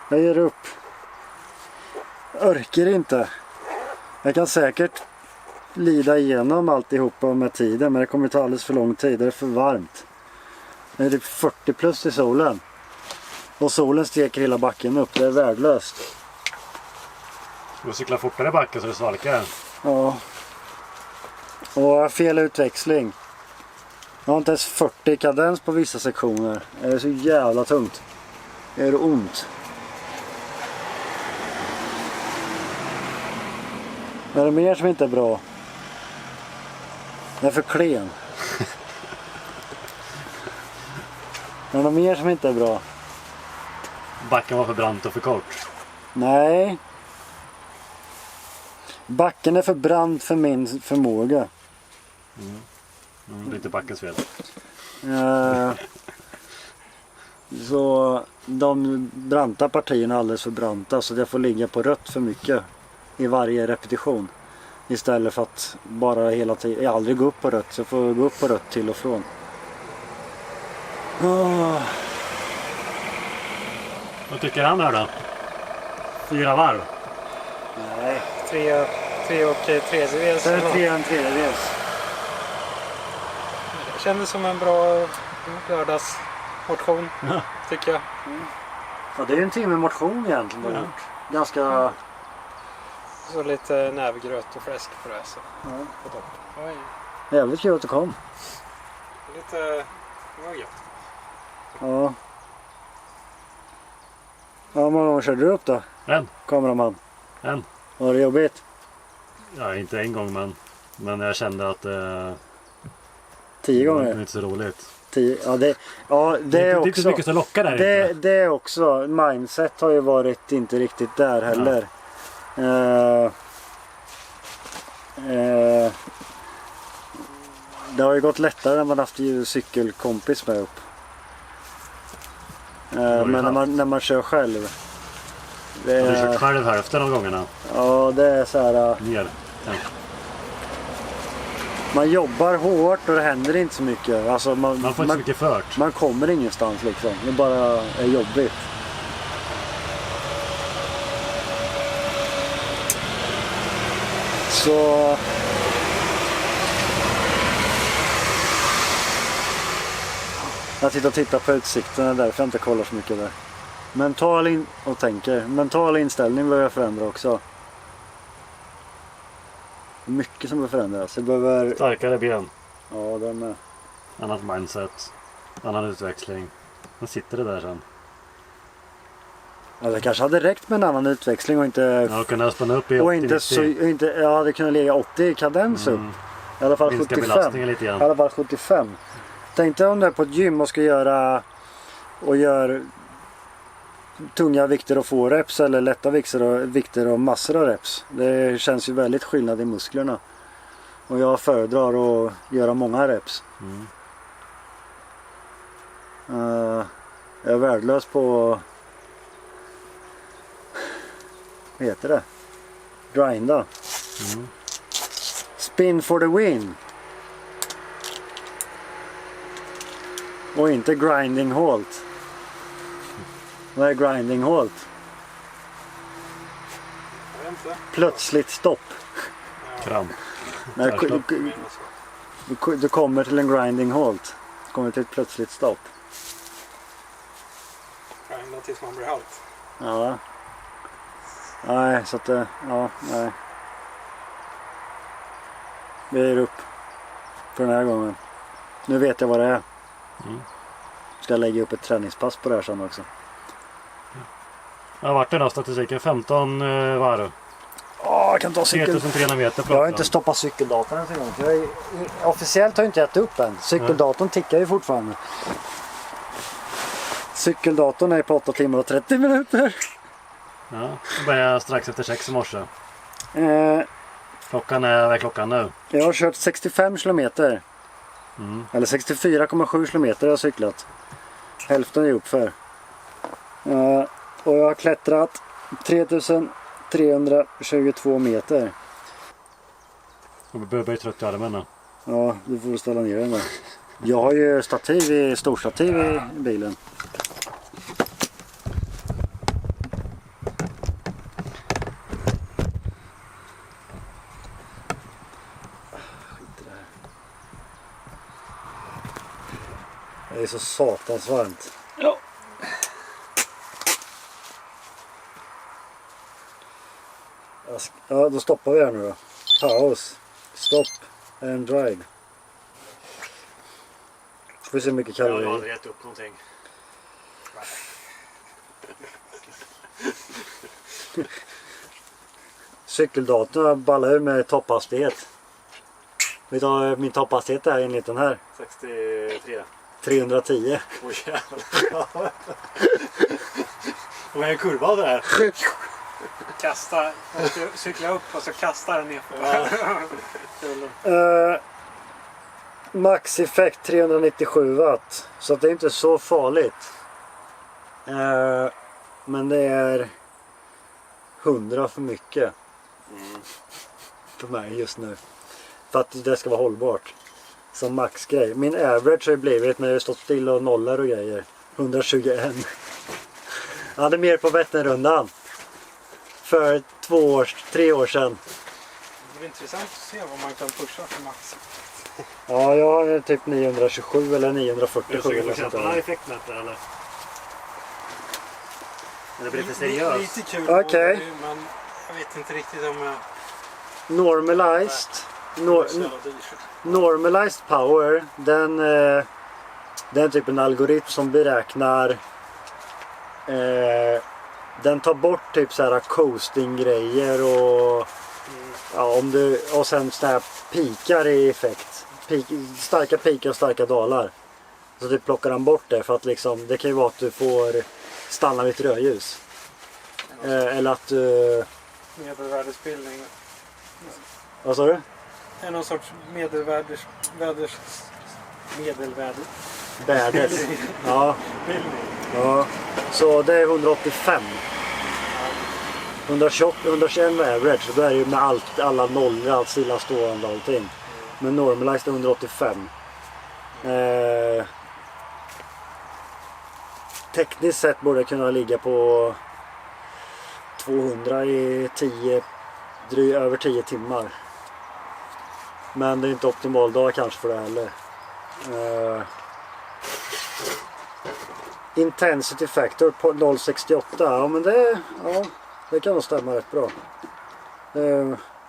jag ger upp. Orkar inte. Jag kan säkert lida igenom alltihopa med tiden, men det kommer ta alldeles för lång tid. Det är för varmt. Det är typ 40 plus i solen. Och solen steker hela backen upp. Det är värdelöst. Du cyklar fortare i backen så det svalkar. Ja. Och fel utväxling. Jag har inte ens 40 kadens på vissa sektioner. Det är så jävla tungt. Det gör ont. Är det mer som inte är bra? Det är för klen. Är det något mer som inte är bra? Backen var för brant och för kort. Nej. Backen är för brant för min förmåga. Det är inte backens fel. Så de branta partierna är alldeles för branta, så jag får ligga på rött för mycket i varje repetition. Istället för att bara hela tiden, jag aldrig gå upp på rött, så jag får gå upp på rött till och från. Vad tycker han här då? 4 varv. Nej, 3 och 3/3. det är 3 en tredjedels. Det kändes som en bra lördagsmotion, tycker jag. Ja, det är ju en timme motion egentligen du har gjort. Ganska... Så lite nävgröt och fläsk på det. Så. Ja. På topp. Oj. Jävligt kul att du kom. Lite... Det var gött. Ja. Ja, hur många gånger körde du upp då? En. Kameraman. En. Var det jobbigt? Ja, inte en gång men jag kände att 10 det var gånger? inte så roligt. 10. Ja, det är Det är inte också. så mycket som lockar där inte. Det är också. Mindset har ju varit inte riktigt där heller. Det har ju gått lättare när man haft ju cykelkompis med upp. Men när man kör själv Det Har du är, kört själv hälften av gångerna? ja, det är så här. Mer? Tänk. Man jobbar hårt och det händer inte så mycket. Alltså Man får inte så mycket fört. man kommer ingenstans liksom. Det bara är jobbigt. Så... Jag sitter och tittar på utsikten, det är därför jag inte kollar så mycket där. Mental inställning behöver jag förändra också. Mycket som behöver förändras. Jag behöver... Starkare ben. Ja, det med. Annat mindset. Annan utväxling. Då sitter det där sen. Ja, det kanske hade räckt med en annan utväxling och inte... Ja, kunna spänna upp i och 80, inte så, 90. inte, jag hade kunnat ligga 80 i kadens upp. I alla fall Minska 75. belastningen lite I grann. alla fall 75. Tänk dig om du är på ett gym och ska göra och gör tunga vikter och få reps eller lätta vikter och massor av reps. Det känns ju väldigt skillnad i musklerna. Och jag föredrar att göra många reps. Jag är värdelös på, vad heter det? Grinda. Spin for the win. Och inte grinding halt. Vad är grinding halt? Jag vet inte. Plötsligt stopp. Kramp. När Tvärstopp. du kommer till en grinding halt. Du kommer till ett plötsligt stopp. Ända tills man blir halt. Ja. Nej, så att det... Ja, nej. Vi är upp för den här gången. Nu vet jag vad det är. Ska jag lägga upp ett träningspass på det här sen också. Jag har varit den här statistiken. 15 varv. Jag kan ta 3300 meter. Jag har inte stoppat cykeldatorn ens en gång. Officiellt har jag inte gett upp än. Cykeldatorn tickar ju fortfarande. Cykeldatorn är på 8 timmar och 30 minuter. Ja, jag började strax efter 6 i morse. Eh, Vad är klockan nu? jag har kört 65 kilometer. Eller 64,7 kilometer har jag cyklat. Hälften är uppför. Och jag har klättrat 3322 meter. Jag börjar bli trött i armen nu. Ja, du får ställa ner den där. Jag har ju storstativ i bilen. Det är så satans varmt. Ja. Ja, då stoppar vi här nu då. Paus. Stopp. And drive. Får vi se hur mycket kalorier. aldrig gett upp någonting. Cykeldatorn ballar ur med topphastighet. Vet du vad min topphastighet är enligt den här? 63. 310. Åh jävlar. Vad är en kurva av det här? Kasta, cykla upp och så kasta den ner. Max effekt 397 watt. Så att det är inte så farligt. Men det är 100 för mycket. För mig just nu. För att det ska vara hållbart. Som maxgrej. Min average har ju blivit, när jag har stått still och nollar och grejer, 121. Jag hade mer på Vätternrundan. För 3 år sedan. Det är intressant att se vad man kan pusha för max. Ja, jag har typ 927 eller 947 eller sånt där. effektmätare eller? Det blir lite seriöst. Lite kul. Okej. Men jag vet inte riktigt om jag... Normalized. Normalized power. Den är typ en algoritm som beräknar. Den tar bort typ så här coasting grejer och ja, och sen så här pikar i effekt. Starka pikar och starka dalar. Så det plockar han bort det, för att liksom, det kan ju vara att du får stanna vid ett rödljus. Eller att du... Medelvärdesbildning. Vad sa du? Är någon sorts medelväder. Ja. Ja. Så det är 185. 121 med average, då är det ju med alla nollor, allt stillastående och allting. Men normalized 185. Tekniskt sett borde jag kunna ligga på 200 i över 10 timmar. Men det är inte optimal dag kanske för det heller. Intensity factor på 0,68. Ja men det kan nog stämma rätt bra.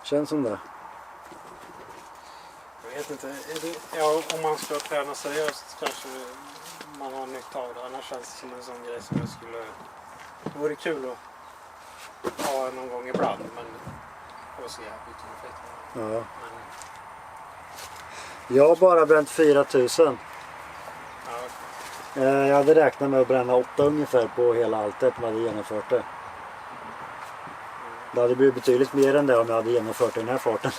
Känns som det. Jag vet inte. Om man ska träna seriöst kanske man har nytta av det. Annars känns det som en sån grej som jag skulle... Det vore kul att ha någon gång ibland. Men får se vilken effekt man har. Ja. Jag har bara bränt 4000. Ja, Jag hade räknat med att bränna 8 ungefär på hela alltet om jag hade genomfört det. Det hade blivit betydligt mer än det om jag hade genomfört den här farten.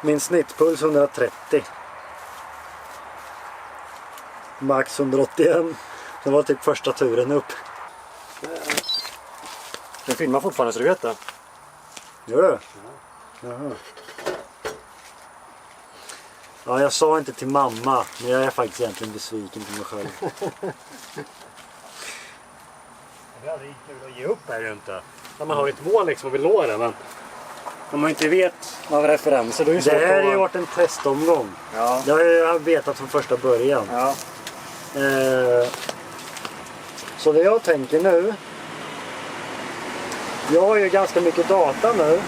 Min snittpuls 130. Max 181. Det var typ första turen upp. Du filmar fortfarande så du vet det. Gör du? Jaha. Ja, jag sa inte till mamma, men jag är faktiskt egentligen besviken på mig själv. Det är aldrig kul att ge upp är det ju inte. När man har ett mål liksom och vill nå det, men om man inte vet av referenser då är det svårt. Det här har ju varit en testomgång. Ja. Det har jag vetat från första början. Ja. Så det jag tänker nu. Jag har ju ganska mycket data nu.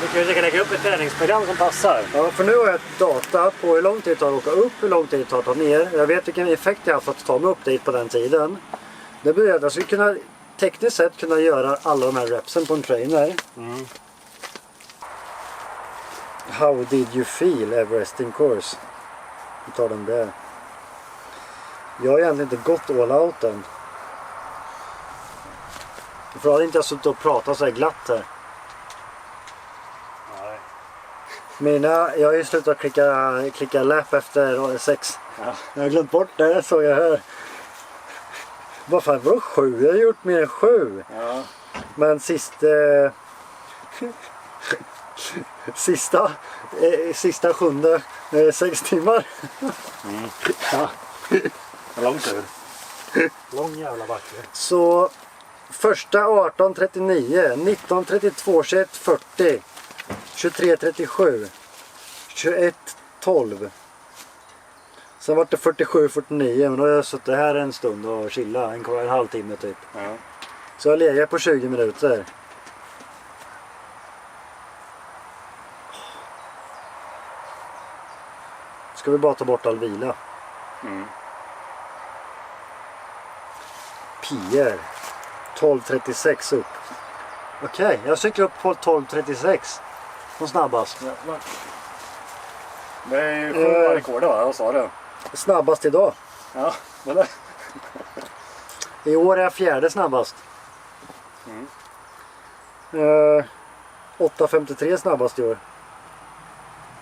Du kan ju säkert lägga upp ett träningsprogram som passar. Ja, för nu har jag data på hur lång tid det tar att åka upp, hur lång tid det tar att ta ner. Jag vet vilken effekt jag har fått ta mig upp dit på den tiden. Det betyder att jag skulle kunna tekniskt sett kunna göra alla de här repsen på en trainer. Mm. How did you feel Everesting course? Vi tar den där. Jag har egentligen inte gått all out än. För då hade inte jag suttit och pratat så här glatt här. Nej. Jag har ju slutat klicka lap efter 6. Ja. Jag har glömt bort det, såg jag här. Vad fan, vadå 7? Jag har gjort mer än 7. Ja. Men sista 7:e 6 timmar. Mm. Ja. Lång tur. Lång jävla backe. Så första 18:39, 19:32, 21:40, 23:37, 21:12. Sen var det 47:49, men då har jag suttit här en stund och chilla, en halvtimme typ. Ja. Så jag legat på 20 minuter. Ska vi bara ta bort all vila. Mm. Pier 12:36 upp. Okej, jag cyklar upp på 12:36 som snabbast. Jävlar. Det är ju 7 rekord va? Vad sa du? Snabbast idag. Ja, eller? I år är jag 4:e snabbast. Mm. 8:53 snabbast i år.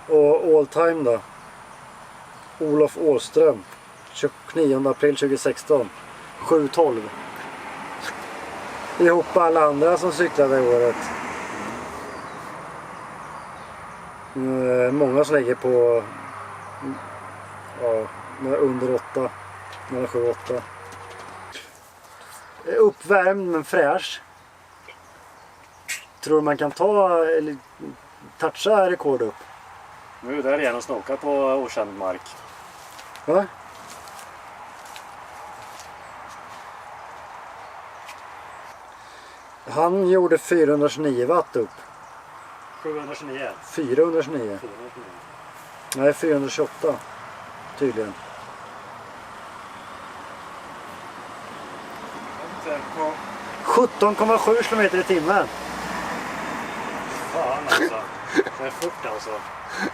Och all time då. Olof Åström 29 april 2016 7:12. Ihop alla andra som cyklade i året. Många som lägger på under 8. Mellan 7 och 8. Uppvärmd men fräsch. Tror man kan ta eller toucha rekord upp? Nu är där igen och snokar på okänd mark. Va? Han gjorde 429 watt upp. 729. 429. Nej, 428. Tydligen. 17,7 km i timmen. Fan alltså. Det är fort alltså.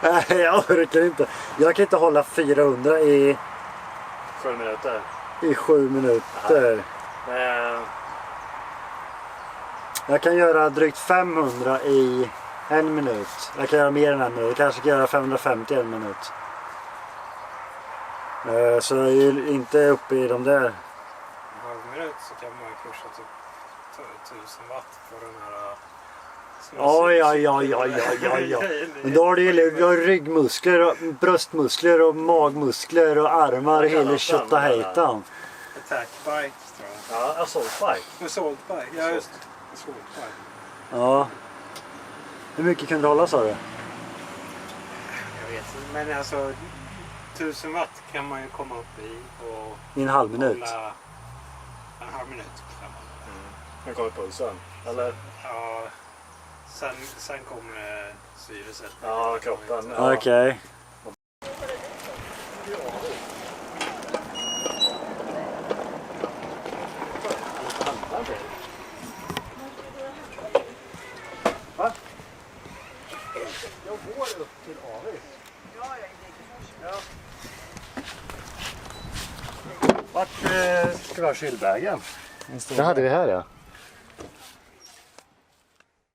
Nej, jag orkar inte. Jag kan inte hålla 400 i 7 minuter. 7 minuter. Jag kan göra drygt 500 i 1 minut. Jag kan göra mer än 1 minut. Jag kanske kan göra 550 i 1 minut. Så jag är ju inte uppe i de där. minut så kan man ju pusha typ 1000 watt på den här. Oj. Men då har du har ryggmuskler, och ryggmuskler och magmuskler och armar hela tjotahejtan. Attack bike tror jag. Ja, assault bike. Assault bike, ja just det. Assault bike. Ja. Hur mycket kan du hålla, sa du? Jag vet inte, men alltså 1000 watt kan man ju komma upp i och I en halv minut. hålla en halv minut. Nu kommer pulsen. Eller? Ja, sen kommer syresättningen. Ja, kroppen. Okej. Va? Jag går upp till Avis. Vart ska vi ha kylbägen? Det hade vi här, ja.